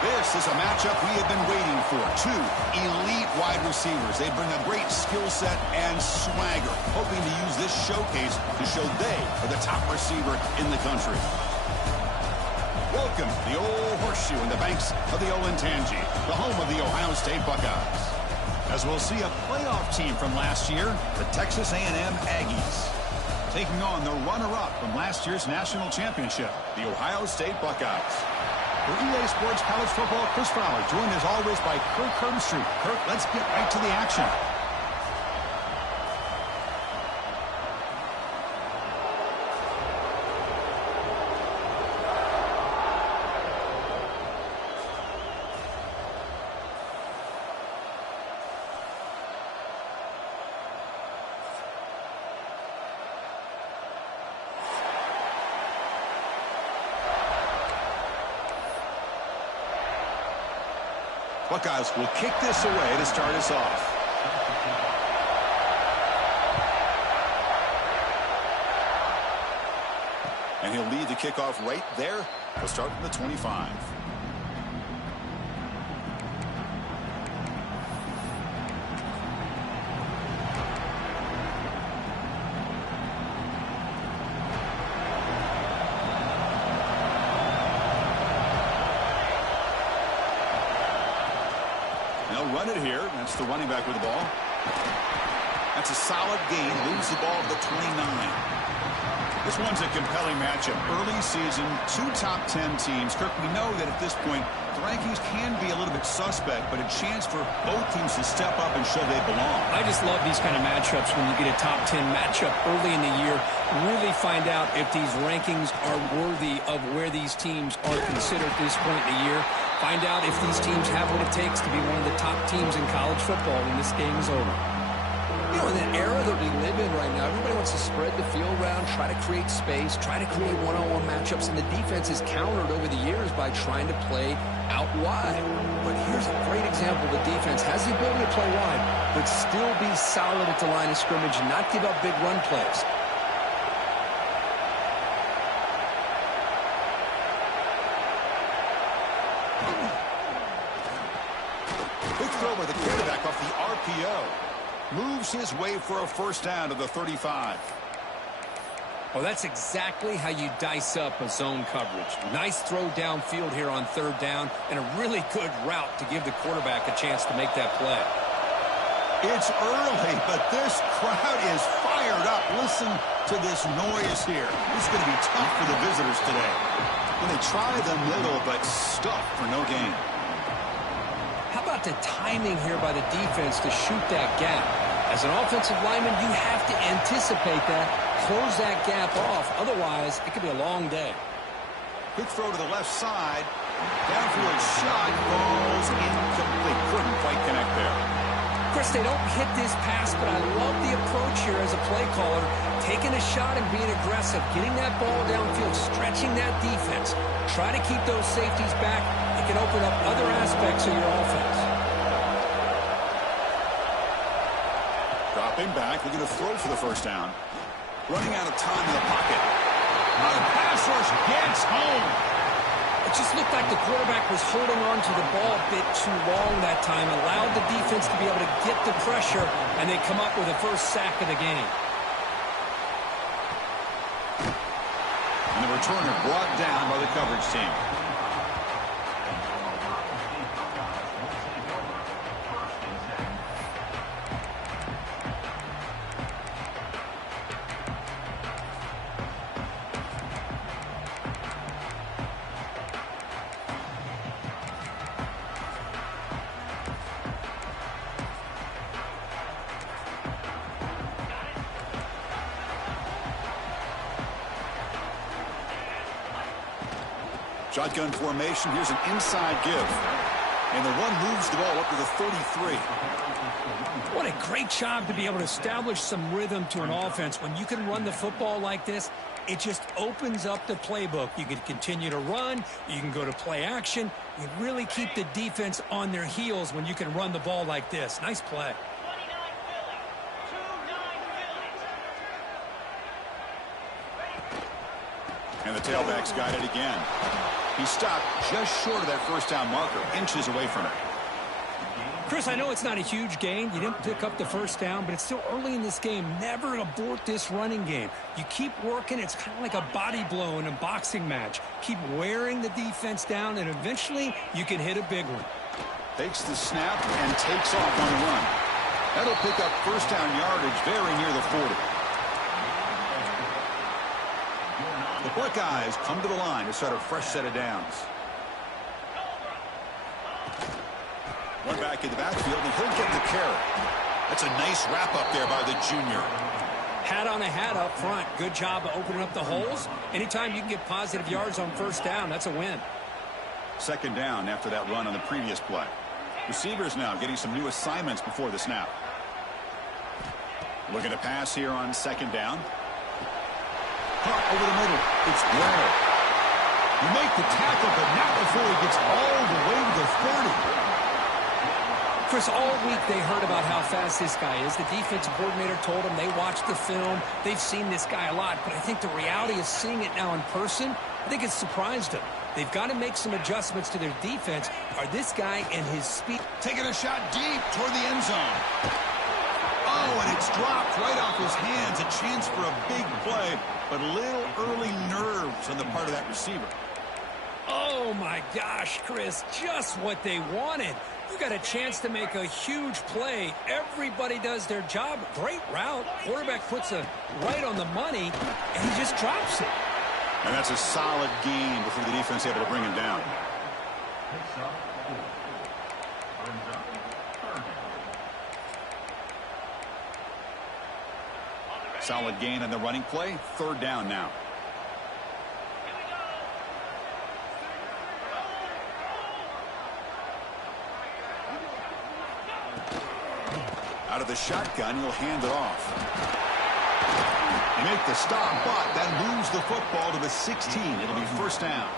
This is a matchup we have been waiting for. Two elite wide receivers. They bring a great skill set and swagger, hoping to use this showcase to show they are the top receiver in the country. Welcome to the Old Horseshoe in the banks of the Olentangy, the home of the Ohio State Buckeyes. As we'll see a playoff team from last year, the Texas A&M Aggies, taking on the runner-up from last year's national championship, the Ohio State Buckeyes. For EA Sports College Football, Chris Fowler, joined as always by Kirk Herbstreit. Kirk, let's get right to the action. Buckeyes will kick this away to start us off. And he'll lead the kickoff right there. We'll start from the 25. Run it here. That's the running back with the ball. That's a solid gain. Lose the ball to the 29. This one's a compelling matchup. Early season, two top 10 teams. Kirk, we know that at this point, the rankings can be a little bit suspect, but a chance for both teams to step up and show they belong. I just love these kind of matchups when you get a top 10 matchup early in the year. Really find out if these rankings are worthy of where these teams are considered at this point in the year. Find out if these teams have what it takes to be one of the top teams in college football when this game is over. You know, in the era that we live in right now, everybody wants to spread the field around, try to create space, try to create one-on-one matchups, and the defense is countered over the years by trying to play out wide. But here's a great example. The defense has the ability to play wide, but still be solid at the line of scrimmage and not give up big run plays. Quick throw by the quarterback off the RPO. Moves his way for a first down to the 35. Well, that's exactly how you dice up a zone coverage. Nice throw downfield here on third down, and a really good route to give the quarterback a chance to make that play. It's early, but this crowd is fired up. Listen to this noise here. This is going to be tough for the visitors today. When they try the middle, but stuffed for no gain. How about the timing here by the defense to shoot that gap? As an offensive lineman, you have to anticipate that, close that gap off. Otherwise, it could be a long day. Quick throw to the left side. Downfield shot falls incomplete. Couldn't quite connect there. Chris, they don't hit this pass, but I love the approach here as a play caller. Taking a shot and being aggressive, getting that ball downfield, stretching that defense. Try to keep those safeties back. It can open up other aspects of your offense. Dropping back, looking to throw for the first down. Running out of time in the pocket. The pass rush gets home. It just looked like the quarterback was holding on to the ball a bit too long that time, allowed the defense to be able to get the pressure, and they come up with the first sack of the game. And the returner brought down by the coverage team. Shotgun formation. Here's an inside give. And the one moves the ball up to the 33. What a great job to be able to establish some rhythm to an offense. When you can run the football like this, it just opens up the playbook. You can continue to run. You can go to play action. You really keep the defense on their heels when you can run the ball like this. Nice play. And the tailback's got it again. He stopped just short of that first down marker, inches away from it. Chris, I know it's not a huge gain. You didn't pick up the first down, but it's still early in this game. Never abort this running game. You keep working. It's kind of like a body blow in a boxing match. Keep wearing the defense down, and eventually you can hit a big one. Takes the snap and takes off on the run. That'll pick up first down yardage very near the 40. The Buckeyes come to the line to start a fresh set of downs. One back in the backfield, and he'll get the carry. That's a nice wrap-up there by the junior. Hat on a hat up front. Good job of opening up the holes. Anytime you can get positive yards on first down, that's a win. Second down after that run on the previous play. Receivers now getting some new assignments before the snap. Looking to pass here on second down. Caught over the middle. It's Blair. You make the tackle, but not before he gets all the way to the 30. Chris, all week they heard about how fast this guy is. The defensive coordinator told them they watched the film. They've seen this guy a lot, but I think the reality of seeing it now in person, I think it's surprised them. They've got to make some adjustments to their defense. Are this guy and his speed... Taking a shot deep toward the end zone. Oh, and it's dropped right off his hands. A chance for a big play, but little early nerves on the part of that receiver. Oh, my gosh, Chris, just what they wanted. You got a chance to make a huge play. Everybody does their job. Great route. Quarterback puts it right on the money, and he just drops it. And that's a solid gain before the defense able to bring him down. Solid gain on the running play. Third down now. Out of the shotgun, he'll hand it off. They make the stop, but that moves the football to the 16. It'll be first down.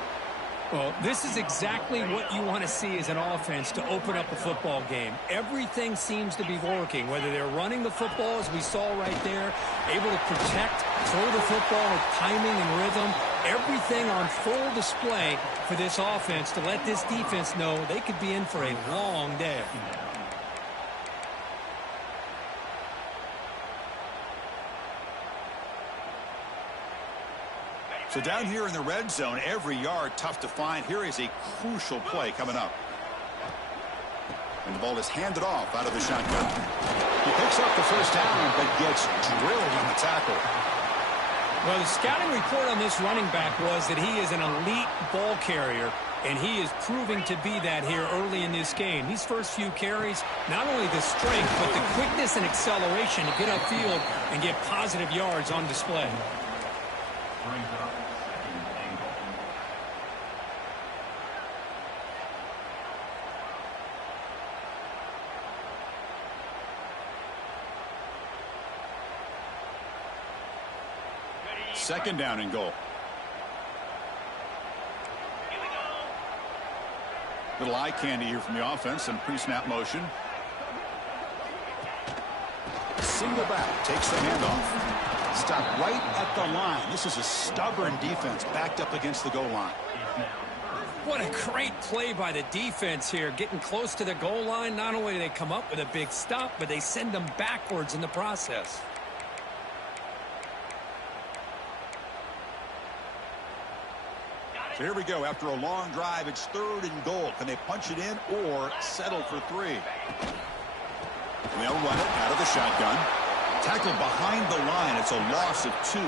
Well, this is exactly what you want to see as an offense to open up a football game. Everything seems to be working, whether they're running the football, as we saw right there, able to protect, throw the football with timing and rhythm, everything on full display for this offense to let this defense know they could be in for a long day. So down here in the red zone, every yard tough to find. Here is a crucial play coming up. And the ball is handed off out of the shotgun. He picks up the first down, but gets drilled on the tackle. Well, the scouting report on this running back was that he is an elite ball carrier, and he is proving to be that here early in this game. These first few carries, not only the strength, but the quickness and acceleration to get upfield and get positive yards on display. Second down and goal. Little eye candy here from the offense. Some pre-snap motion. Single back. Takes the handoff. Stop right at the line. This is a stubborn defense backed up against the goal line. What a great play by the defense here. Getting close to the goal line. Not only do they come up with a big stop, but they send them backwards in the process. So here we go. After a long drive, it's third and goal. Can they punch it in or settle for three? They'll run it out of the shotgun. Tackled behind the line. It's a loss of 2.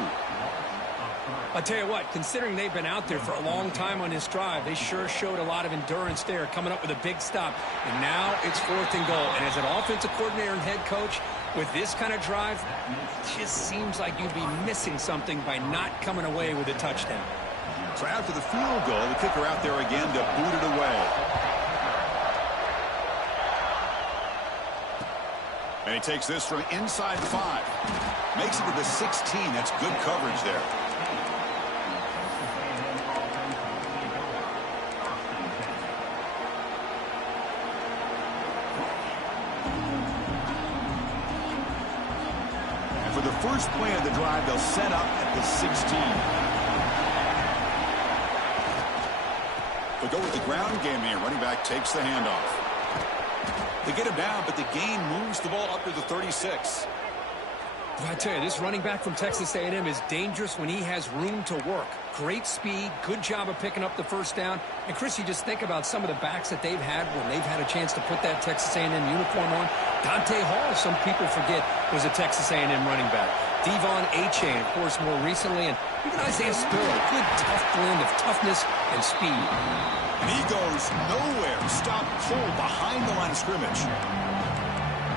I'll tell you what, considering they've been out there for a long time on this drive, they sure showed a lot of endurance there, coming up with a big stop. And now it's fourth and goal. And as an offensive coordinator and head coach, with this kind of drive, it just seems like you'd be missing something by not coming away with a touchdown. So after the field goal, the kicker out there again to boot it away. And he takes this from inside the 5. Makes it to the 16. That's good coverage there. And for the first play of the drive, they'll set up at the 16. They'll go with the ground game here. Running back takes the handoff. They get him down, but the gain moves the ball up to the 36. I tell you, this running back from Texas A&M is dangerous when he has room to work. Great speed, good job of picking up the first down. And, Chris, you just think about some of the backs that they've had when they've had a chance to put that Texas A&M uniform on. Dante Hall, some people forget, was a Texas A&M running back. Devon Achane, of course, more recently. And even Isaiah Spiller, good tough blend of toughness and speed. And he goes nowhere. Stop pull behind the line of scrimmage.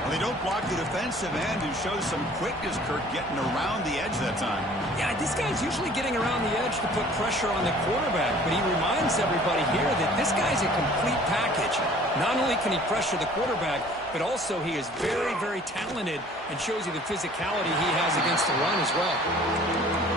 Well, they don't block the defensive end, who shows some quickness, Kirk, getting around the edge that time. Yeah, this guy's usually getting around the edge to put pressure on the quarterback, but he reminds everybody here that this guy's a complete package. Not only can he pressure the quarterback, but also he is very, very talented and shows you the physicality he has against the run as well.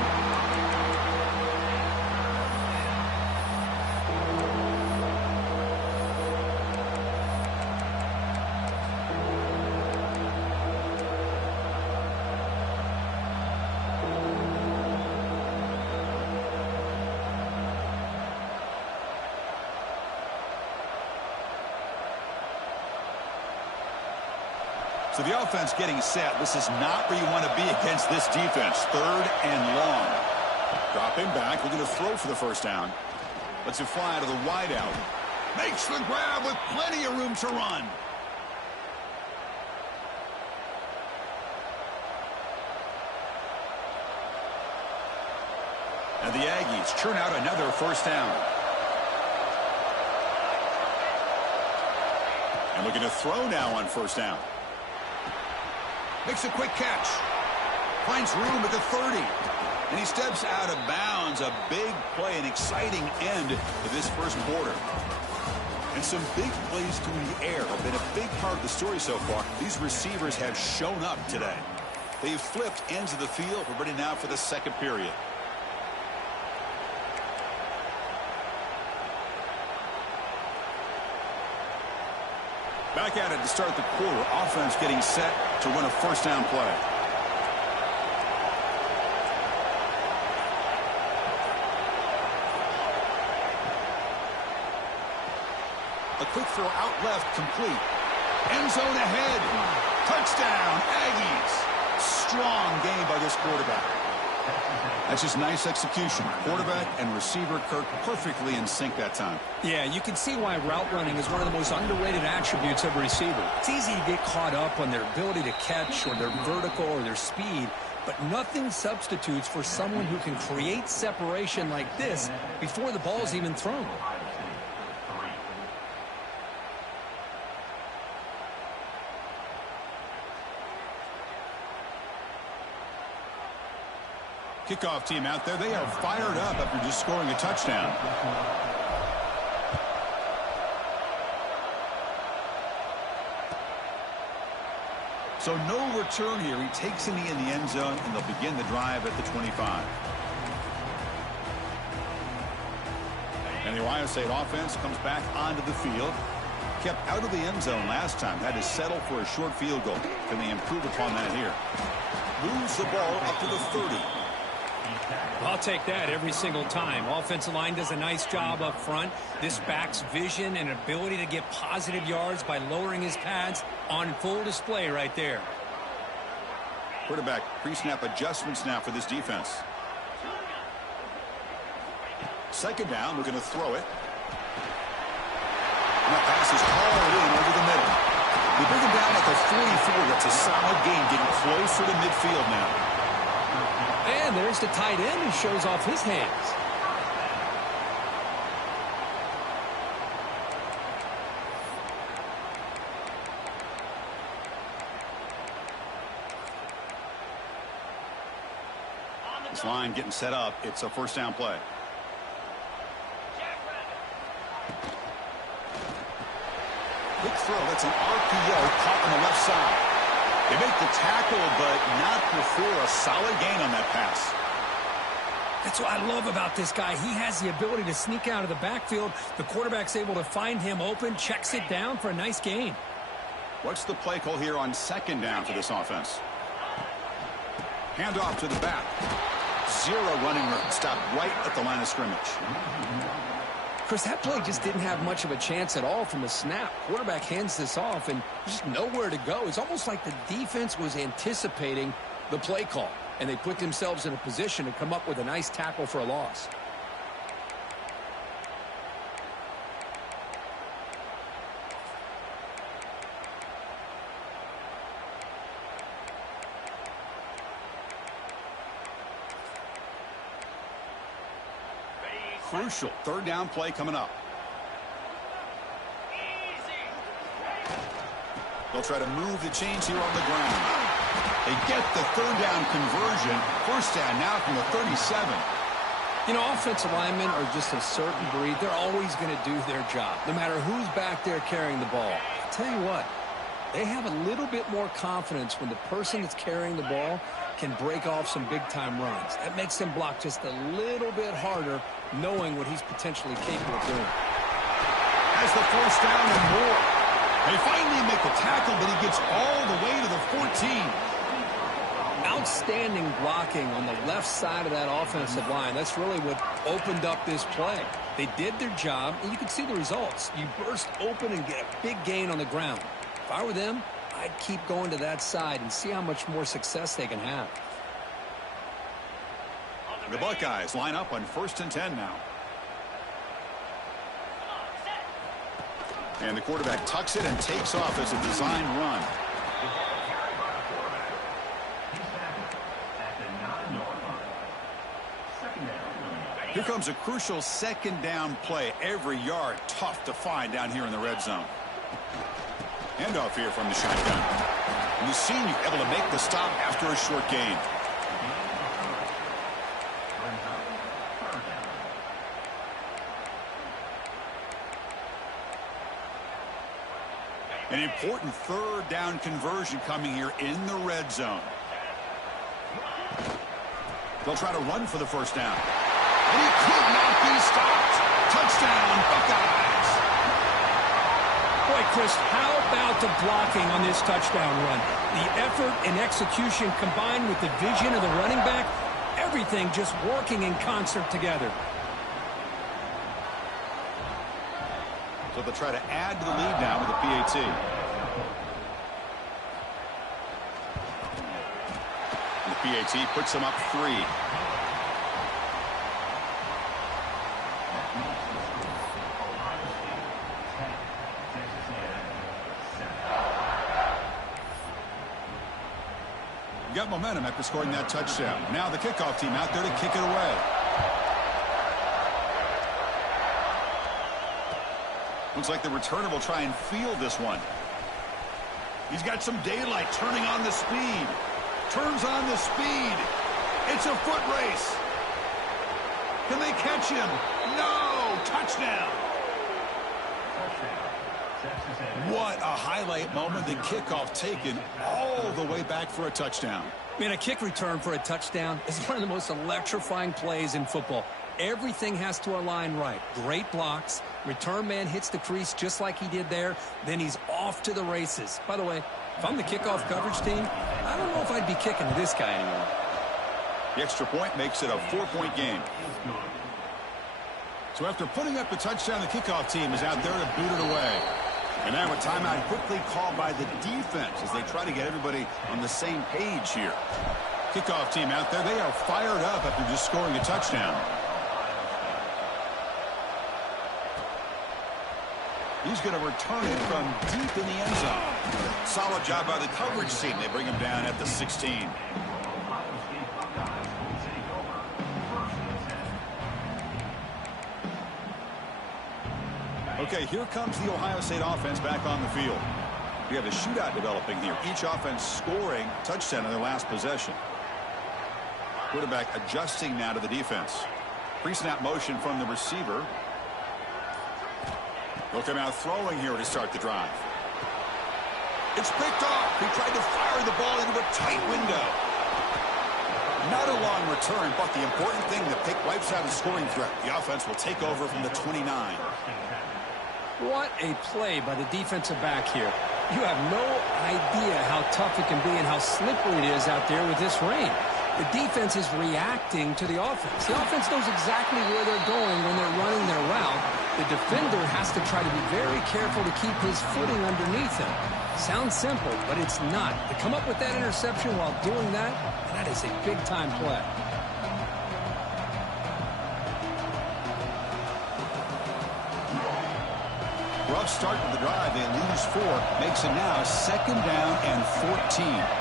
So the offense getting set. This is not where you want to be against this defense. 3rd and long. Drop him back. We're going to throw for the first down. Lets it fly to the wide out. Makes the grab with plenty of room to run. And the Aggies churn out another first down. And looking to throw now on first down. Makes a quick catch. Finds room at the 30. And he steps out of bounds. A big play, an exciting end to this first quarter. And some big plays through the air have been a big part of the story so far. These receivers have shown up today. They've flipped ends of the field. We're ready now for the second period. Back at it to start the quarter. Offense getting set to run a first down play. A quick throw out left, complete. End zone ahead. Touchdown, Aggies. Strong game by this quarterback. That's just nice execution. Quarterback and receiver, Kirk, perfectly in sync that time. Yeah, you can see why route running is one of the most underrated attributes of a receiver. It's easy to get caught up on their ability to catch or their vertical or their speed, but nothing substitutes for someone who can create separation like this before the ball's even thrown. Kickoff team out there. They are fired up after just scoring a touchdown. So no return here. He takes a knee in the end zone, and they'll begin the drive at the 25. And the Ohio State offense comes back onto the field. Kept out of the end zone last time. Had to settle for a short field goal. Can they improve upon that here? Moves the ball up to the 30. I'll take that every single time. Offensive line does a nice job up front. This back's vision and ability to get positive yards by lowering his pads on full display right there. Quarterback pre-snap adjustments now for this defense. Second down, we're going to throw it. And that pass is hauled in over the middle. They bring him down at the 44. That's a solid gain, getting closer to midfield now. And there's the tight end who shows off his hands. This line getting set up. It's a first down play. Quick throw. That's an RPO caught on the left side. They make the tackle, but not before a solid gain on that pass. That's what I love about this guy. He has the ability to sneak out of the backfield. The quarterback's able to find him open, checks it down for a nice gain. What's the play call here on second down for this offense? Handoff to the back. Zero running room. Stopped right at the line of scrimmage. Chris, that play just didn't have much of a chance at all from the snap. Quarterback hands this off, and there's just nowhere to go. It's almost like the defense was anticipating the play call, and they put themselves in a position to come up with a nice tackle for a loss. Crucial third down play coming up. They'll try to move the chains here on the ground. They get the third down conversion. First down now from the 37. You know, offensive linemen are just a certain breed. They're always going to do their job, no matter who's back there carrying the ball. I'll tell you what, they have a little bit more confidence when the person that's carrying the ball can break off some big-time runs. That makes them block just a little bit harder, knowing what he's potentially capable of doing. Has the first down and more. They finally make the tackle, but he gets all the way to the 14. Outstanding blocking on the left side of that offensive line. That's really what opened up this play. They did their job, and you can see the results. You burst open and get a big gain on the ground. If I were them, I'd keep going to that side and see how much more success they can have. The Buckeyes line up on 1st and 10 now. And the quarterback tucks it and takes off as a design run. Here comes a crucial second down play. Every yard tough to find down here in the red zone. Handoff here from the shotgun. And the senior able to make the stop after a short gain. An important third down conversion coming here in the red zone. They'll try to run for the first down. And he could not be stopped. Touchdown, Buckeyes. Boy, Chris, how about the blocking on this touchdown run? The effort and execution combined with the vision of the running back, everything just working in concert together. So they'll try to add to the lead now with a PAT. And the PAT puts them up 3. Got momentum after scoring that touchdown. Now the kickoff team out there to kick it away. Looks like the returner will try and field this one. He's got some daylight, turning on the speed. Turns on the speed. It's a foot race. Can they catch him? No! Touchdown! What a highlight moment. The kickoff taken all the way back for a touchdown. Man, a kick return for a touchdown is one of the most electrifying plays in football. Everything has to align right. Great blocks. Return man hits the crease just like he did there. Then he's off to the races. By the way, if I'm the kickoff coverage team, I don't know if I'd be kicking to this guy anymore. The extra point makes it a 4-point game. So after putting up the touchdown, the kickoff team is out there to boot it away. And now a timeout quickly called by the defense as they try to get everybody on the same page here. Kickoff team out there, they are fired up after just scoring a touchdown. He's going to return it from deep in the end zone. Solid job by the coverage team. They bring him down at the 16. Okay, here comes the Ohio State offense back on the field. We have a shootout developing here. Each offense scoring a touchdown in their last possession. Quarterback adjusting now to the defense. Pre-snap motion from the receiver. They'll come out throwing here to start the drive. It's picked off. He tried to fire the ball into a tight window. Not a long return, but the important thing, the pick wipes out a scoring threat. The offense will take over from the 29. What a play by the defensive back here. You have no idea how tough it can be and how slippery it is out there with this rain. The defense is reacting to the offense. The offense knows exactly where they're going when they're running their route. The defender has to try to be very careful to keep his footing underneath him. Sounds simple, but it's not. To come up with that interception while doing that, that is a big-time play. Rough start to the drive. They lose 4. Makes it now 2nd down and 14.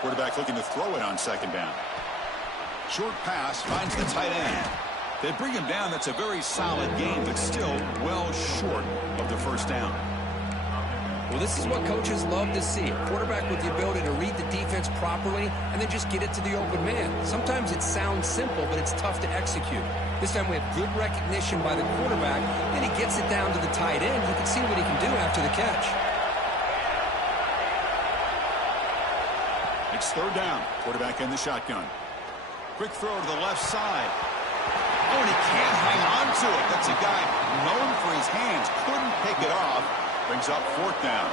Quarterback looking to throw it on 2nd down. Short pass finds the tight end. They bring him down. That's a very solid game, but still well short of the 1st down. Well, this is what coaches love to see. A quarterback with the ability to read the defense properly and then just get it to the open man. Sometimes it sounds simple, but it's tough to execute. This time we have good recognition by the quarterback, and he gets it down to the tight end. You can see what he can do after the catch. It's 3rd down. Quarterback in the shotgun. Quick throw to the left side. Oh, and he can't hang on to it. That's a guy known for his hands. Couldn't pick it off. Brings up 4th down.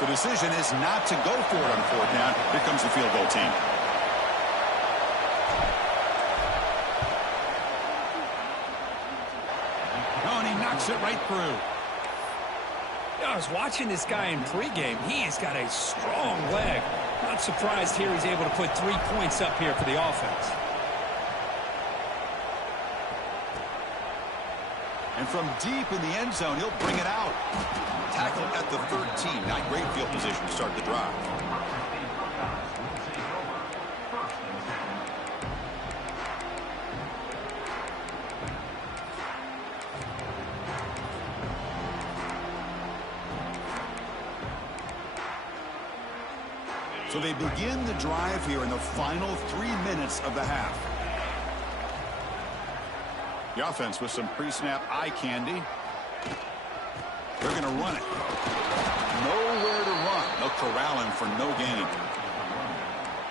The decision is not to go for it on 4th down. Here comes the field goal team. Oh, and he knocks it right through. I was watching this guy in pregame. He has got a strong leg. Not surprised here he's able to put 3 points up here for the offense. And from deep in the end zone, he'll bring it out. Tackle at the 13. Not great field position to start the drive. So they begin the drive here in the final 3 minutes of the half. The offense with some pre-snap eye candy. They're going to run it. Nowhere to run. They'll corral him for no gain.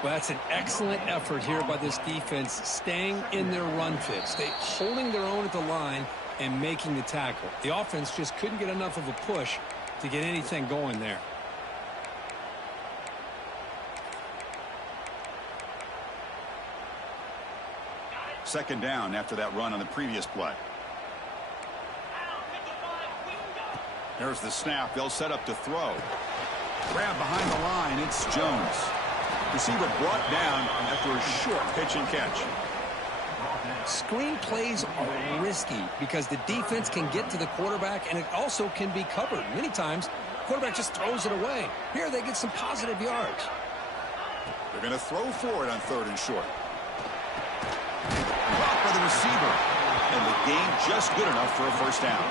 Well, that's an excellent effort here by this defense, staying in their run fits. They holding their own at the line and making the tackle. The offense just couldn't get enough of a push to get anything going there. Second down after that run on the previous play. There's the snap. They'll set up to throw. Grab behind the line. It's Jones. Receiver brought down after a short pitch and catch. Screen plays are risky because the defense can get to the quarterback, and it also can be covered. Many times, the quarterback just throws it away. Here they get some positive yards. They're going to throw for it on 3rd and short. Blocked by the receiver. And the game just good enough for a 1st down.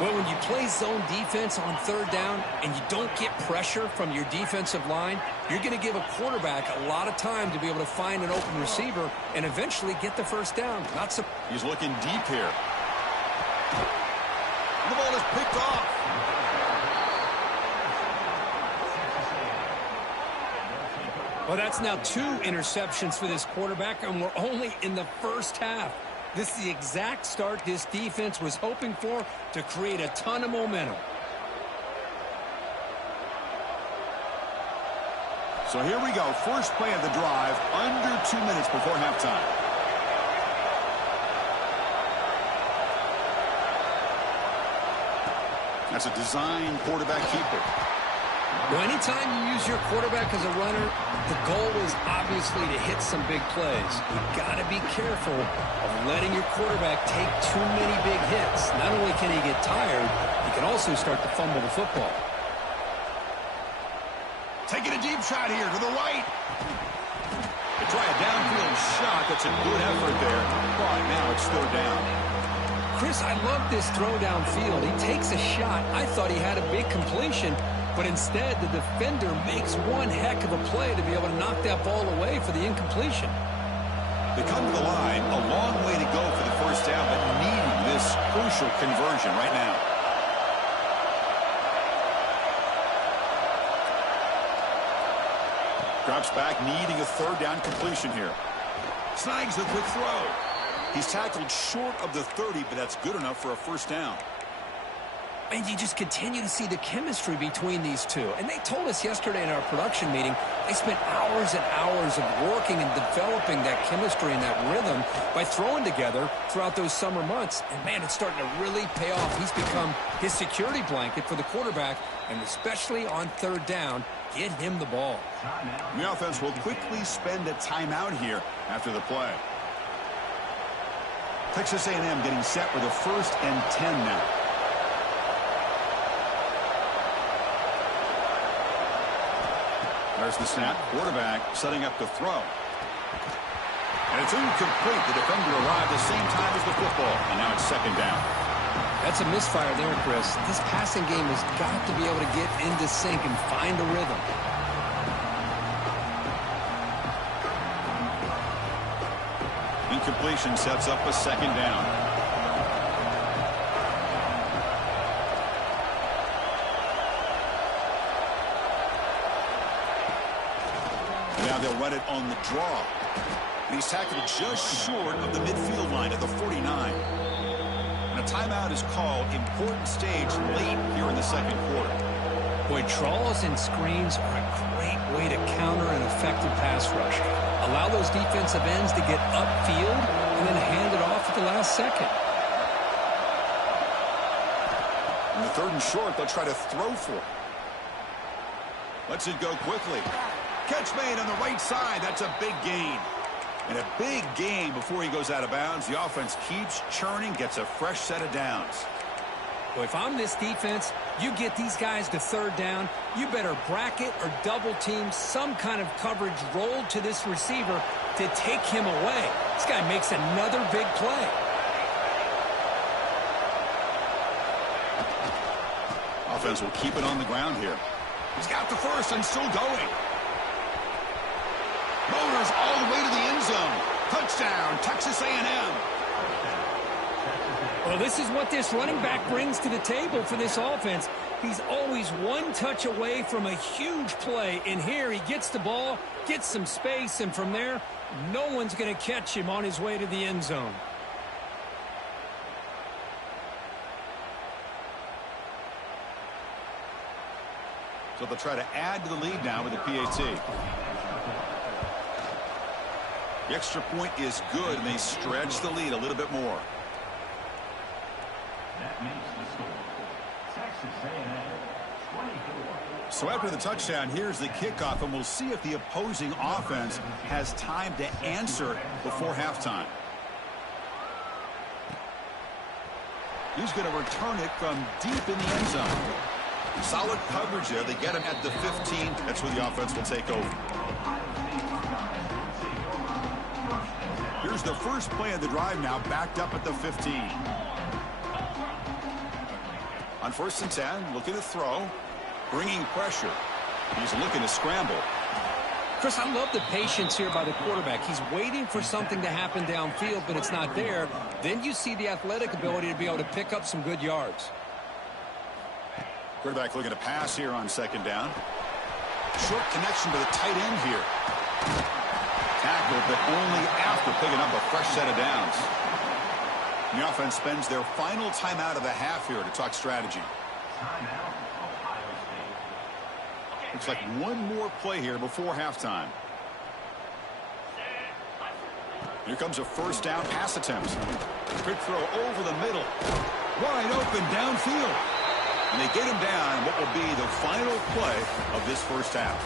Well, when you play zone defense on 3rd down and you don't get pressure from your defensive line, you're going to give a quarterback a lot of time to be able to find an open receiver and eventually get the 1st down. He's looking deep here. The ball is picked off. Well, that's now 2 interceptions for this quarterback, and we're only in the 1st half. This is the exact start this defense was hoping for to create a ton of momentum. So here we go. First play of the drive, under 2 minutes before halftime. That's a design quarterback keeper. Well, anytime you use your quarterback as a runner, the goal is obviously to hit some big plays. You've got to be careful of letting your quarterback take too many big hits. Not only can he get tired, he can also start to fumble the football. Taking a deep shot here to the right. They try a downfield shot. That's a good effort there. But now it's 3rd down. Chris, I love this throw downfield. He takes a shot. I thought he had a big completion. But instead, the defender makes one heck of a play to be able to knock that ball away for the incompletion. They come to the line, a long way to go for the 1st down, but needing this crucial conversion right now. Drops back, needing a third down completion here. Snags the quick throw. He's tackled short of the 30, but that's good enough for a first down. And you just continue to see the chemistry between these two. And they told us yesterday in our production meeting, they spent hours and hours of working and developing that chemistry and that rhythm by throwing together throughout those summer months. And, man, it's starting to really pay off. He's become his security blanket for the quarterback, and especially on third down, get him the ball. The offense will quickly spend a timeout here after the play. Texas A&M getting set with a 1st and 10 now. There's the snap. Quarterback setting up the throw. And it's incomplete. The defender arrived the same time as the football. And now it's 2nd down. That's a misfire there, Chris. This passing game has got to be able to get into sync and find a rhythm. Incompletion sets up a 2nd down. Now they'll run it on the draw. And he's tackled just short of the midfield line at the 49. And a timeout is called. Important stage late here in the 2nd quarter. Boy, draws and screens are a great way to counter an effective pass rush. Allow those defensive ends to get upfield and then hand it off at the last second. On the 3rd and short, they'll try to throw for it. Lets it go quickly. Catch made on the right side. That's a big gain. And a big gain before he goes out of bounds. The offense keeps churning, gets a fresh set of downs. Well, if I'm this defense, you get these guys to 3rd down, you better bracket or double team some kind of coverage rolled to this receiver to take him away. This guy makes another big play. Offense will keep it on the ground here. He's got the 1st and still going. Motors all the way to the end zone. Touchdown, Texas A&M. Well, this is what this running back brings to the table for this offense. He's always one touch away from a huge play. And here he gets the ball, gets some space, and from there, no one's going to catch him on his way to the end zone. So they'll try to add to the lead now with the PAT. The extra point is good, and they stretch the lead a little bit more. That makes the score. Texas A&M 24. So after the touchdown, here's the kickoff, and we'll see if the opposing offense has time to answer before halftime. He's going to return it from deep in the end zone. Solid coverage there. They get him at the 15. That's where the offense will take over. Here's the first play of the drive now, backed up at the 15. On 1st and 10, looking to throw, bringing pressure. He's looking to scramble. Chris, I love the patience here by the quarterback. He's waiting for something to happen downfield, but it's not there. Then you see the athletic ability to be able to pick up some good yards. Quarterback looking to pass here on 2nd down. Short connection to the tight end here. Tackled, but only after picking up a fresh set of downs. And the offense spends their final timeout of the half here to talk strategy. Looks like one more play here before halftime. Here comes a 1st down pass attempt. Quick throw over the middle. Wide open downfield. And they get him down what will be the final play of this 1st half.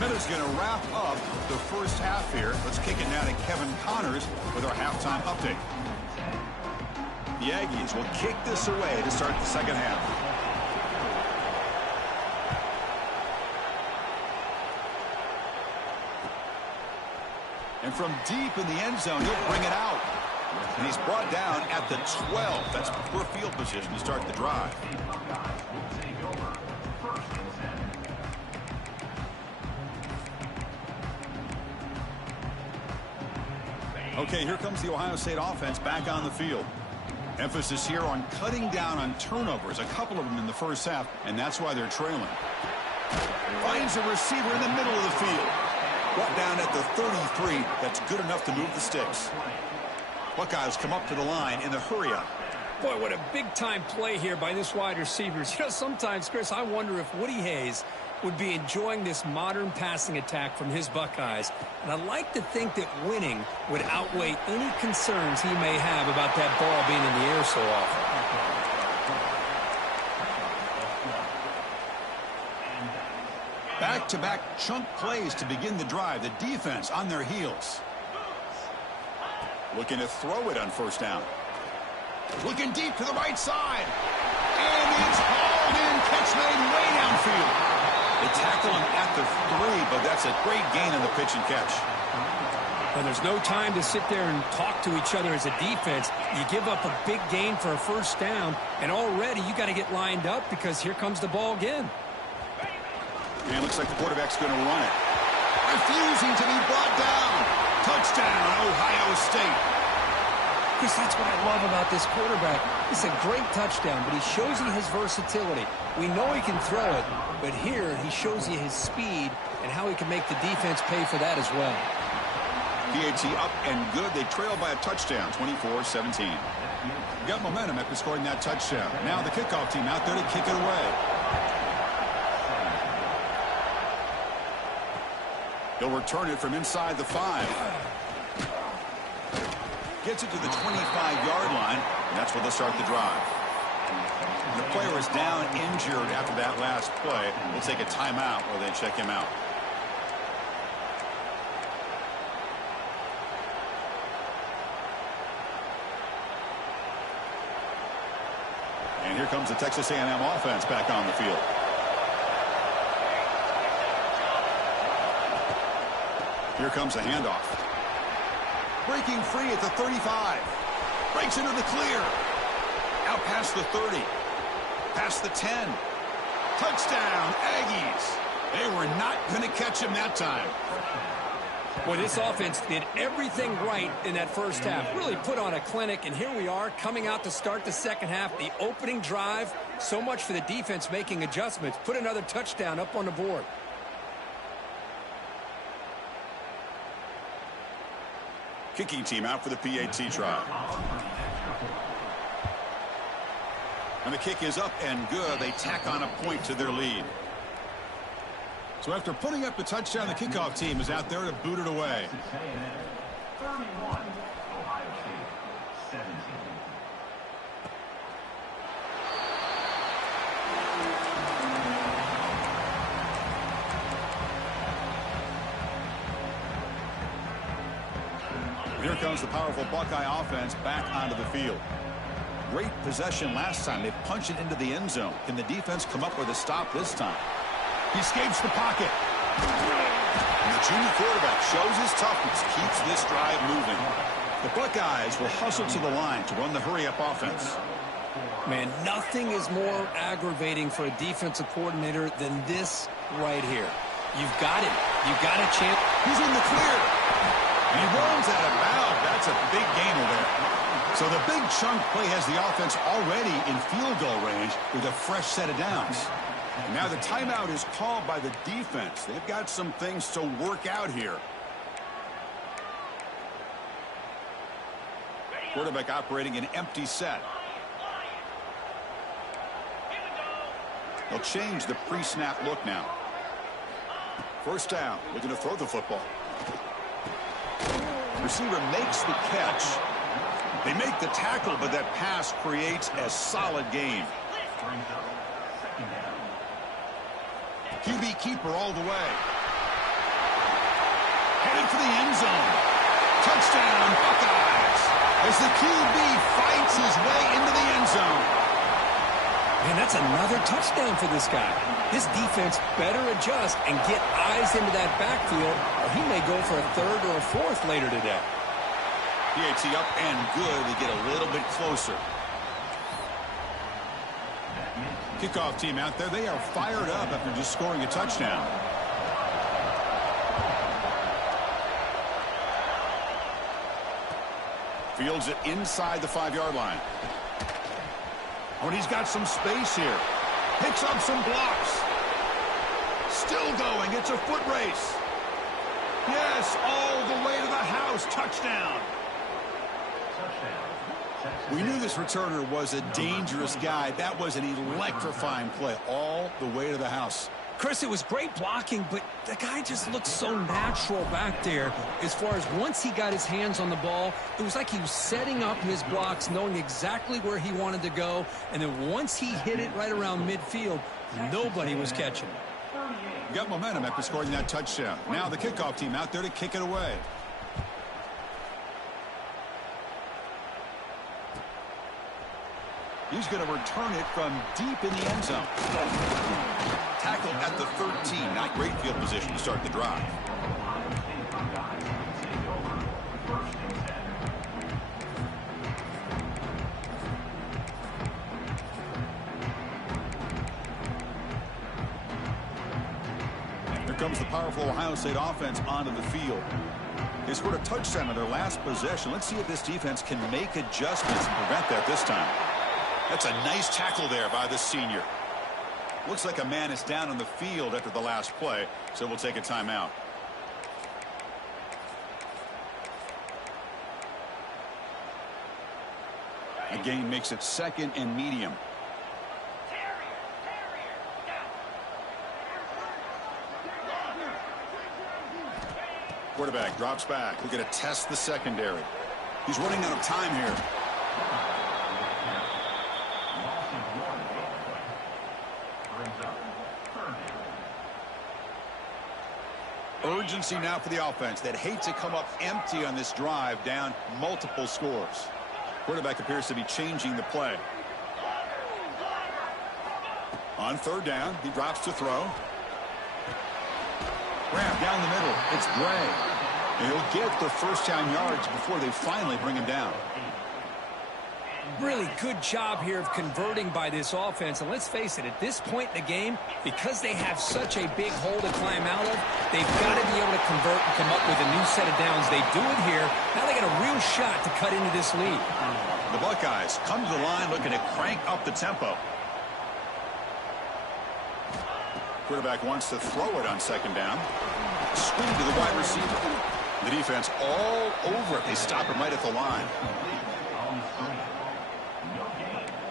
Miller's going to wrap up the 1st half here. Let's kick it now to Kevin Connors with our halftime update. The Aggies will kick this away to start the 2nd half. And from deep in the end zone, he'll bring it out. And he's brought down at the 12. That's poor field position to start the drive. Okay, here comes the Ohio State offense back on the field. Emphasis here on cutting down on turnovers, a couple of them in the 1st half, and that's why they're trailing. Finds a receiver in the middle of the field. Brought down at the 33. That's good enough to move the sticks. Buckeyes come up to the line in the hurry-up. Boy, what a big-time play here by this wide receivers. You know, sometimes, Chris, I wonder if Woody Hayes would be enjoying this modern passing attack from his Buckeyes. And I like to think that winning would outweigh any concerns he may have about that ball being in the air so often. Back-to-back chunk plays to begin the drive. The defense on their heels. Looking to throw it on first down. Looking deep to the right side. And it's hauled in. Catch made way downfield. They tackle him at the 3, but that's a great gain on the pitch and catch. Well, there's no time to sit there and talk to each other as a defense. You give up a big gain for a first down, and already you got to get lined up because here comes the ball again. And it looks like the quarterback's going to run it. Refusing to be brought down. Touchdown, Ohio State. Chris, that's what I love about this quarterback. It's a great touchdown, but he shows you his versatility. We know he can throw it, but here he shows you his speed and how he can make the defense pay for that as well. PAT up and good. They trail by a touchdown, 24-17. Got momentum after scoring that touchdown. Now the kickoff team out there to kick it away. He'll return it from inside the 5. Gets it to the 25-yard line, and that's where they'll start the drive. And the player is down injured after that last play. They'll take a timeout while they check him out. And here comes the Texas A&M offense back on the field. Here comes a handoff. Breaking free at the 35. Breaks into the clear. Out past the 30. Past the 10. Touchdown, Aggies. They were not going to catch him that time. Boy, this offense did everything right in that first half. Really put on a clinic, and here we are coming out to start the second half. The opening drive, so much for the defense making adjustments. Put another touchdown up on the board. Kicking team out for the PAT try. And the kick is up and good. They tack on a point to their lead. So after putting up the touchdown, the kickoff team is out there to boot it away. 31, Ohio State, 17. Here comes the powerful Buckeye offense back onto the field. Great possession last time. They punch it into the end zone. Can the defense come up with a stop this time? He escapes the pocket. And the junior quarterback shows his toughness, keeps this drive moving. The Buckeyes will hustle to the line to run the hurry-up offense. Man, nothing is more aggravating for a defensive coordinator than this right here. You've got him. You've got a chance. He's in the clear. And he runs out of bounds. That's a big gainer there. So the big chunk play has the offense already in field goal range with a fresh set of downs. And now the timeout is called by the defense. They've got some things to work out here. Quarterback operating an empty set. They'll change the pre-snap look now. First down, looking to throw the football. Receiver makes the catch. They make the tackle, but that pass creates a solid gain. QB keeper all the way. Headed for the end zone. Touchdown, Buckeyes. As the QB fights his way into the end zone. Man, that's another touchdown for this guy. This defense better adjust and get eyes into that backfield, or he may go for a third or a fourth later today. PAT up and good. They get a little bit closer. Kickoff team out there. They are fired up after just scoring a touchdown. Fields it inside the 5-yard line. Oh, and he's got some space here. Picks up some blocks. Still going. It's a foot race. Yes, all the way to the house. Touchdown. We knew this returner was a dangerous guy. That was an electrifying play all the way to the house. Chris, it was great blocking, but the guy just looked so natural back there. As far as once he got his hands on the ball, it was like he was setting up his blocks, knowing exactly where he wanted to go. And then once he hit it right around midfield, nobody was catching it. Got momentum after scoring that touchdown. Now the kickoff team out there to kick it away. He's going to return it from deep in the end zone. Tackle at the 13. Not great field position to start the drive. Here comes the powerful Ohio State offense onto the field. They scored a touchdown on their last possession. Let's see if this defense can make adjustments and prevent that this time. That's a nice tackle there by the senior. Looks like a man is down on the field after the last play, so we'll take a timeout. The gain makes it 2nd and medium. Quarterback drops back. We're going to test the secondary. He's running out of time here. Urgency now for the offense that hates to come up empty on this drive, down multiple scores. Quarterback appears to be changing the play. On 3rd down, he drops to throw. Grab down the middle. It's Gray. And he'll get the first down yards before they finally bring him down. Really good job here of converting by this offense. And let's face it, at this point in the game, because they have such a big hole to climb out of, they've got to be able to convert and come up with a new set of downs. They do it here. Now they got a real shot to cut into this lead. The Buckeyes come to the line looking to crank up the tempo. Quarterback wants to throw it on 2nd down. Screen to the wide receiver. The defense all over it. They stop him right at the line.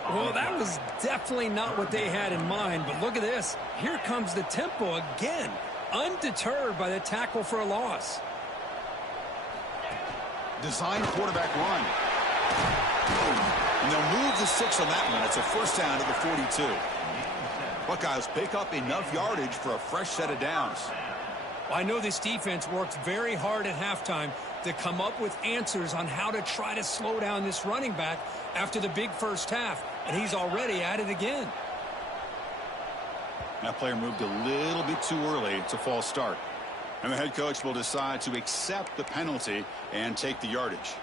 Well, that was definitely not what they had in mind, but look at this. Here comes the tempo again, undeterred by the tackle for a loss. Design quarterback run. And they'll move the 6 on that one. It's a 1st down to the 42. Buckeyes pick up enough yardage for a fresh set of downs. I know this defense worked very hard at halftime to come up with answers on how to try to slow down this running back after the big first half, and he's already at it again. That player moved a little bit too early. It's a false start. And the head coach will decide to accept the penalty and take the yardage.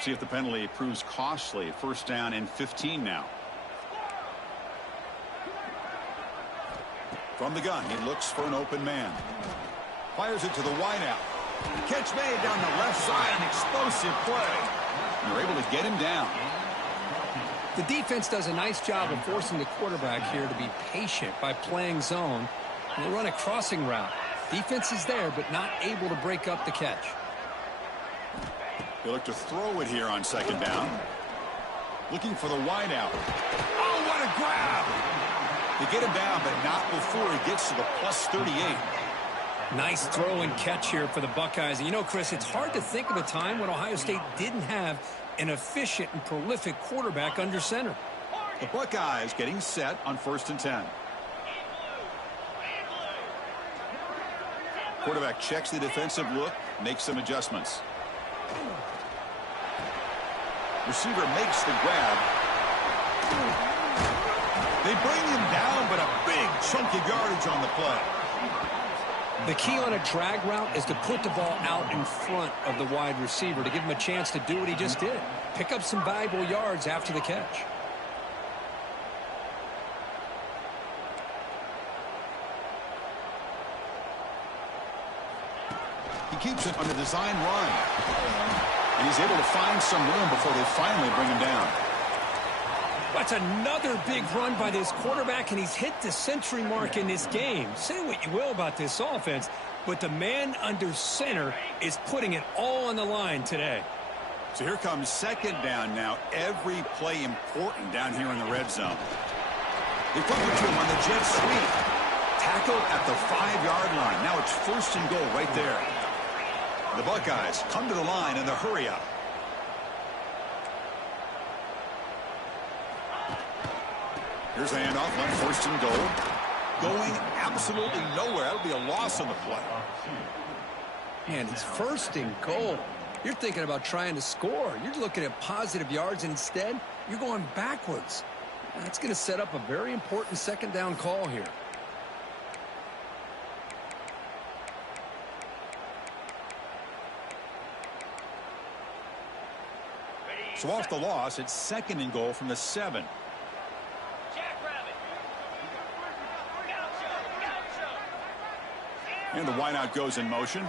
See if the penalty proves costly. 1st down and 15 now. From the gun, he looks for an open man. Fires it to the wideout. Catch made down the left side, an explosive play. And they're able to get him down. The defense does a nice job of forcing the quarterback here to be patient by playing zone. And they run a crossing route. Defense is there, but not able to break up the catch. They look to throw it here on 2nd down. Looking for the wideout. Oh, what a grab! They get him down, but not before he gets to the plus 38. Nice throw and catch here for the Buckeyes. And you know, Chris, it's hard to think of a time when Ohio State didn't have an efficient and prolific quarterback under center. The Buckeyes getting set on 1st and 10. Quarterback checks the defensive look, makes some adjustments. Receiver makes the grab. They bring him down, but a big chunk of yardage on the play. The key on a drag route is to put the ball out in front of the wide receiver to give him a chance to do what he just did. Pick up some valuable yards after the catch. He keeps it on the design run. And he's able to find some room before they finally bring him down. That's another big run by this quarterback, and he's hit the century mark in this game. Say what you will about this offense, but the man under center is putting it all on the line today. So here comes second down now. Every play important down here in the red zone. They flip it to him on the jet sweep. Tackled at the 5-yard line. Now it's 1st and goal right there. The Buckeyes come to the line in the hurry up. Here's a handoff on 1st and goal. Going absolutely nowhere. That'll be a loss on the play. And it's 1st and goal. You're thinking about trying to score. You're looking at positive yards, and instead, you're going backwards. That's going to set up a very important 2nd down call here. So off the loss, it's 2nd and goal from the 7. And the wideout goes in motion.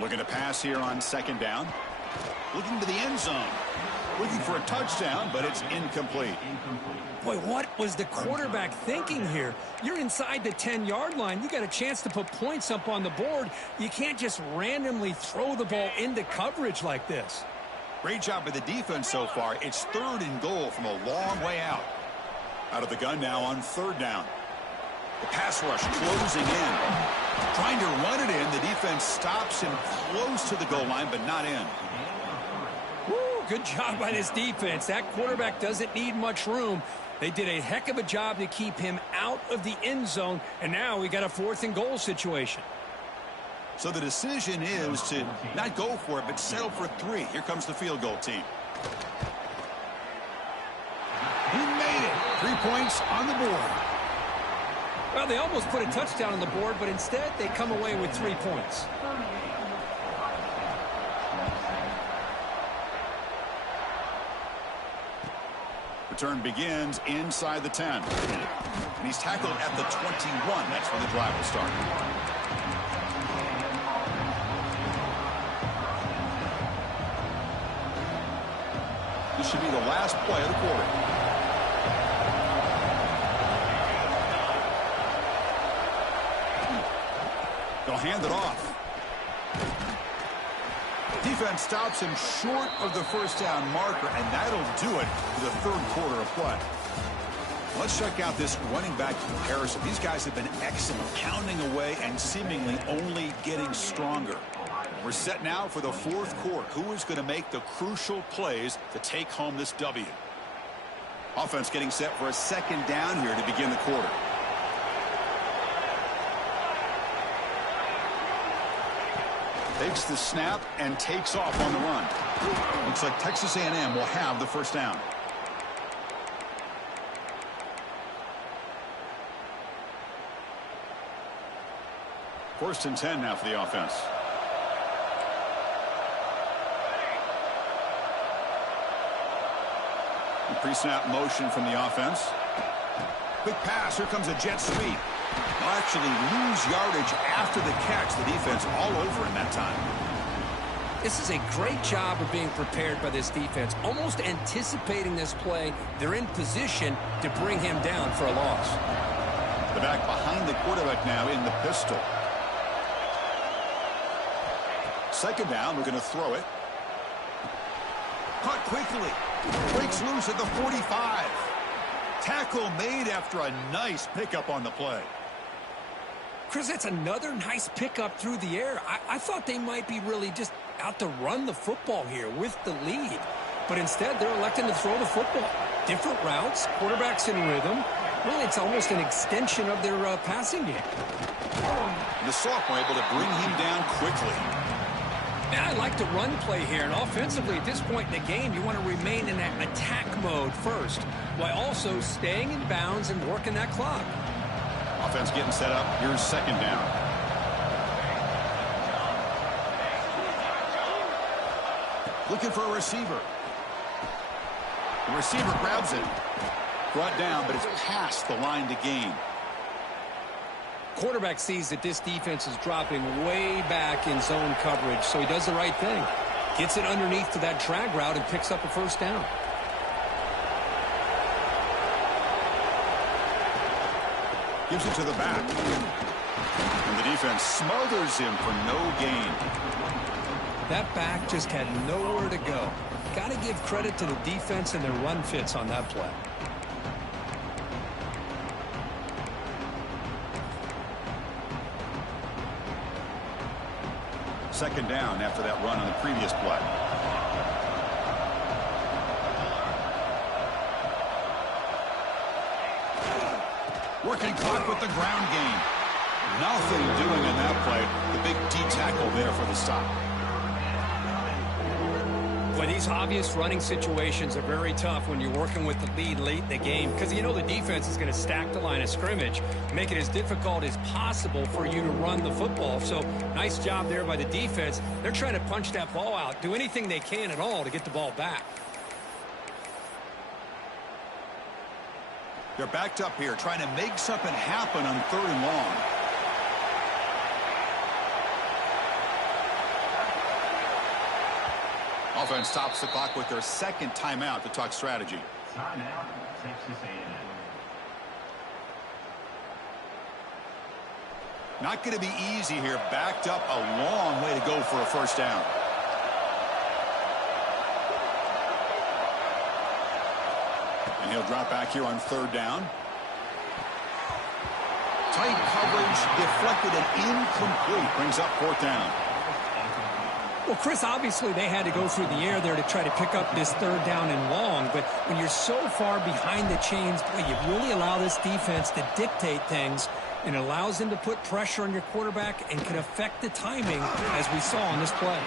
Looking to pass here on 2nd down. Looking to the end zone. Looking for a touchdown, but it's incomplete. Boy, what was the quarterback thinking here? You're inside the 10-yard line. You got a chance to put points up on the board. You can't just randomly throw the ball into coverage like this. Great job by the defense so far. It's 3rd and goal from a long way out. Out of the gun now on 3rd down. The pass rush closing in. Trying to run it in. The defense stops him close to the goal line, but not in. Woo, good job by this defense. That quarterback doesn't need much room. They did a heck of a job to keep him out of the end zone, and now we got a 4th and goal situation. So the decision is to not go for it, but settle for 3. Here comes the field goal team. He made it. 3 points on the board. Well, they almost put a touchdown on the board, but instead they come away with 3 points. Return begins inside the 10. And he's tackled at the 21. That's where the drive will start. This should be the last play of the quarter. They'll hand it off. Defense stops him short of the 1st down marker, and that'll do it for the 3rd quarter of play. Let's check out this running back comparison. These guys have been excellent, pounding away and seemingly only getting stronger. We're set now for the 4th quarter. Who is going to make the crucial plays to take home this W? Offense getting set for a 2nd down here to begin the quarter. Takes the snap and takes off on the run. Looks like Texas A&M will have the 1st down. First and 10 now for the offense. Pre-snap motion from the offense. Quick pass. Here comes a jet sweep. They'll actually lose yardage after the catch. The defense all over in that time. This is a great job of being prepared by this defense. Almost anticipating this play. They're in position to bring him down for a loss. The back behind the quarterback now in the pistol. 2nd down. We're going to throw it. Caught quickly. Breaks loose at the 45. Tackle made after a nice pickup on the play. Chris, that's another nice pickup through the air. I thought they might be really just out to run the football here with the lead. But instead, they're electing to throw the football. Different routes, quarterbacks in rhythm. Really, it's almost an extension of their passing game. The sophomore able to bring him down quickly. Yeah, I like the run play here, and offensively at this point in the game, you want to remain in that attack mode first, while also staying in bounds and working that clock. Offense getting set up. Here's 2nd down. Looking for a receiver. The receiver grabs it. Brought down, but it's past the line to gain. Quarterback sees that this defense is dropping way back in zone coverage, so he does the right thing. Gets it underneath to that drag route and picks up a first down. Gives it to the back. And the defense smothers him for no gain. That back just had nowhere to go. Got to give credit to the defense and their run fits on that play. Second down after that run on the previous play. Working clock with the ground game. Nothing doing in that play. The big D tackle there for the stop. Boy, these obvious running situations are very tough when you're working with the lead late in the game, because you know the defense is going to stack the line of scrimmage, make it as difficult as possible for you to run the football. So nice job there by the defense. They're trying to punch that ball out, do anything they can at all to get the ball back. They're backed up here, trying to make something happen on 3rd and long. Offense stops the clock with their second timeout to talk strategy. Timeout, Texas A&M. Not going to be easy here. Backed up a long way to go for a first down. And he'll drop back here on 3rd down. Tight coverage, deflected and incomplete. Brings up 4th down. Well, Chris, obviously they had to go through the air there to try to pick up this 3rd down and long, but when you're so far behind the chains, boy, you really allow this defense to dictate things, and it allows them to put pressure on your quarterback and can affect the timing, as we saw on this play.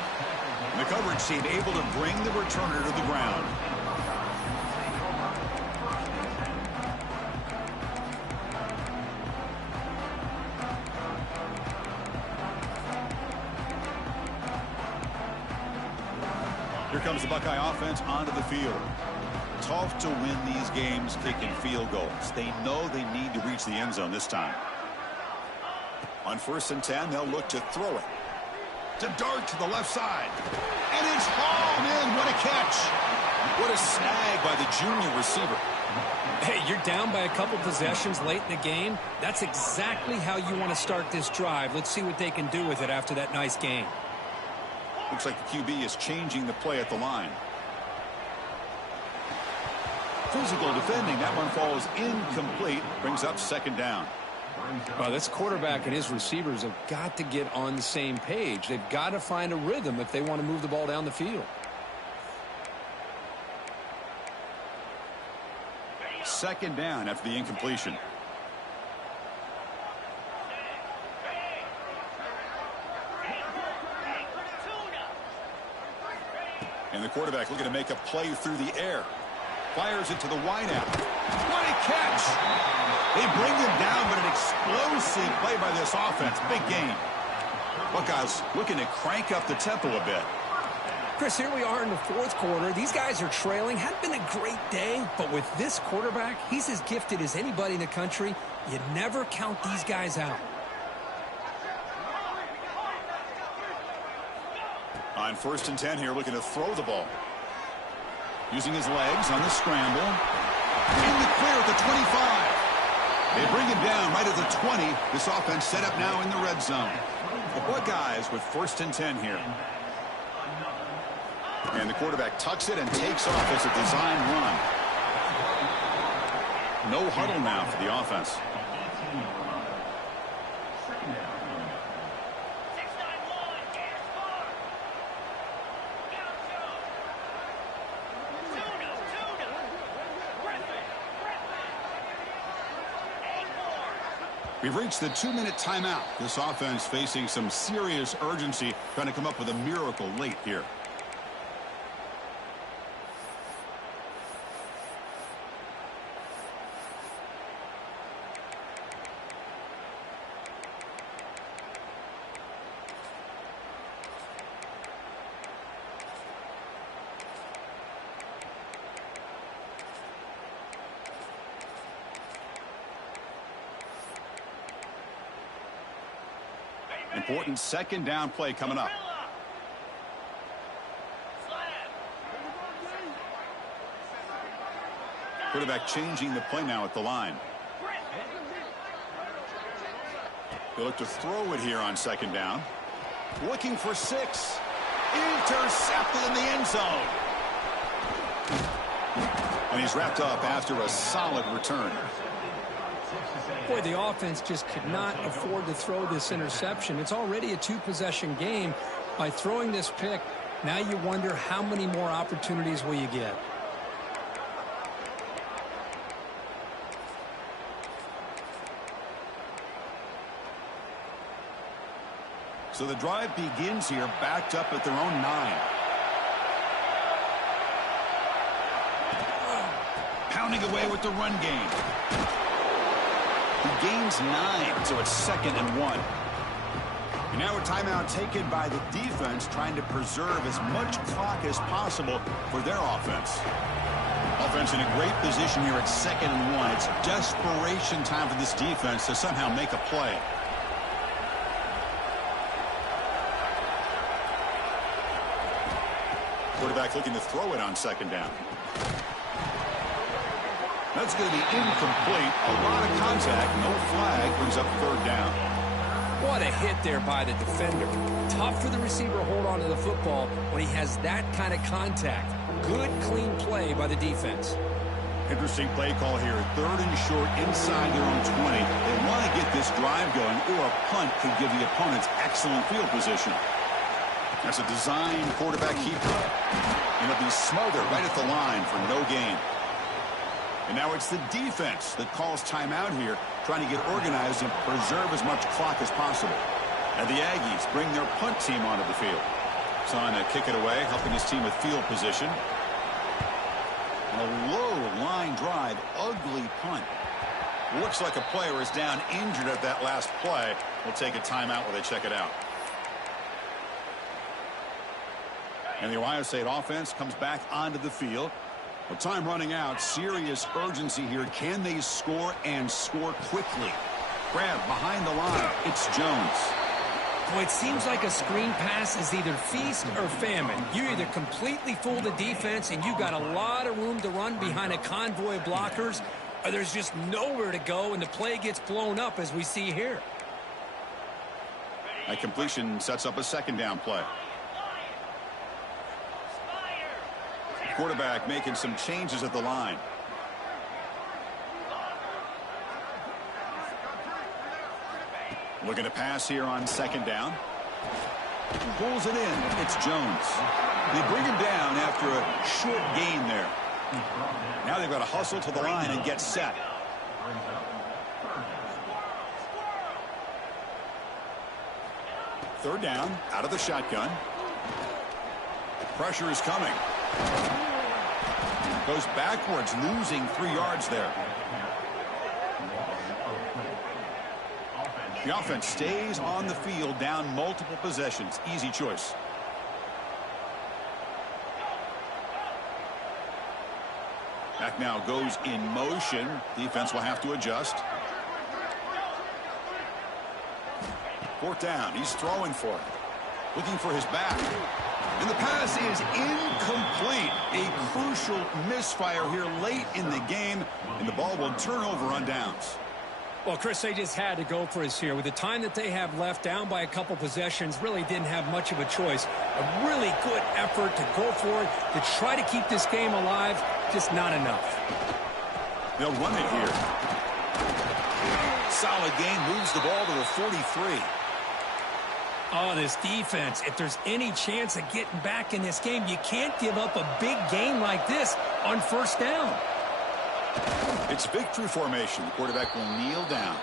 The coverage team able to bring the returner to the ground. Here comes the Buckeye offense onto the field. Tough to win these games kicking field goals. They know they need to reach the end zone this time. On 1st and 10, they'll look to throw it. To dart to the left side. And it's hauled in. What a catch. What a snag by the junior receiver. Hey, you're down by a couple possessions late in the game. That's exactly how you want to start this drive. Let's see what they can do with it after that nice game. Looks like the QB is changing the play at the line. Physical defending. That one falls incomplete. Brings up 2nd down. Well, this quarterback and his receivers have got to get on the same page. They've got to find a rhythm if they want to move the ball down the field. 2nd down after the incompletion. And the quarterback looking to make a play through the air. Fires it to the wideout. What a catch! They bring him down, but an explosive play by this offense. Big gain. Buckeyes looking to crank up the tempo a bit. Chris, here we are in the 4th quarter. These guys are trailing. Hadn't been a great day, but with this quarterback, he's as gifted as anybody in the country. You never count these guys out. On 1st and 10 here, looking to throw the ball. Using his legs on the scramble. In the clear at the 25. They bring him down right at the 20. This offense set up now in the red zone. The Buckeyes with 1st and 10 here. And the quarterback tucks it and takes off as a design run. No huddle now for the offense. We've reached the 2-minute timeout. This offense facing some serious urgency, trying to come up with a miracle late here. Important second down play coming up. Quarterback changing the play now at the line. He'll look to throw it here on second down. Looking for 6. Intercepted in the end zone. And he's wrapped up after a solid return. Boy, the offense just could not afford to throw this interception. It's already a 2-possession game. By throwing this pick, now you wonder how many more opportunities will you get. So the drive begins here, backed up at their own 9. Pounding away with the run game. He gains 9, so it's 2nd and 1. And now a timeout taken by the defense, trying to preserve as much clock as possible for their offense. Offense in a great position here at 2nd and 1. It's desperation time for this defense to somehow make a play. Quarterback looking to throw it on second down. That's going to be incomplete. A lot of contact. No flag. Brings up 3rd down. What a hit there by the defender. Tough for the receiver to hold on to the football when he has that kind of contact. Good, clean play by the defense. Interesting play call here. 3rd and short inside their own 20. They want to get this drive going, or a punt could give the opponents excellent field position. That's a design quarterback keeper. And it'll be smothered right at the line for no gain. And now it's the defense that calls timeout here, trying to get organized and preserve as much clock as possible. And the Aggies bring their punt team onto the field. Son to kick it away, helping his team with field position. And a low line drive, ugly punt. Looks like a player is down injured at that last play. We'll take a timeout while they check it out. And the Ohio State offense comes back onto the field. With time running out, serious urgency here. Can they score and score quickly? Grab behind the line. It's Jones. Boy, it seems like a screen pass is either feast or famine. You either completely fool the defense and you got a lot of room to run behind a convoy of blockers, or there's just nowhere to go and the play gets blown up as we see here. That completion sets up a second down play. Quarterback making some changes at the line. Looking to pass here on second down. Pulls it in. It's Jones. They bring him down after a short gain there. Now they've got to hustle to the line and get set. Third down, out of the shotgun. Pressure is coming. Goes backwards, losing 3 yards there. The offense stays on the field, down multiple possessions. Easy choice. Back now goes in motion. Defense will have to adjust. 4th down. He's throwing for it. Looking for his back. And the pass is incomplete. A crucial misfire here late in the game, and the ball will turn over on downs. Well, Chris, they just had to go for us here. With the time that they have left, down by a couple possessions, really didn't have much of a choice. A really good effort to go for it, to try to keep this game alive, just not enough. They'll run it here. Solid gain, moves the ball to the 43. Oh, this defense, if there's any chance of getting back in this game, you can't give up a big gain like this on 1st down. It's victory formation. The quarterback will kneel down.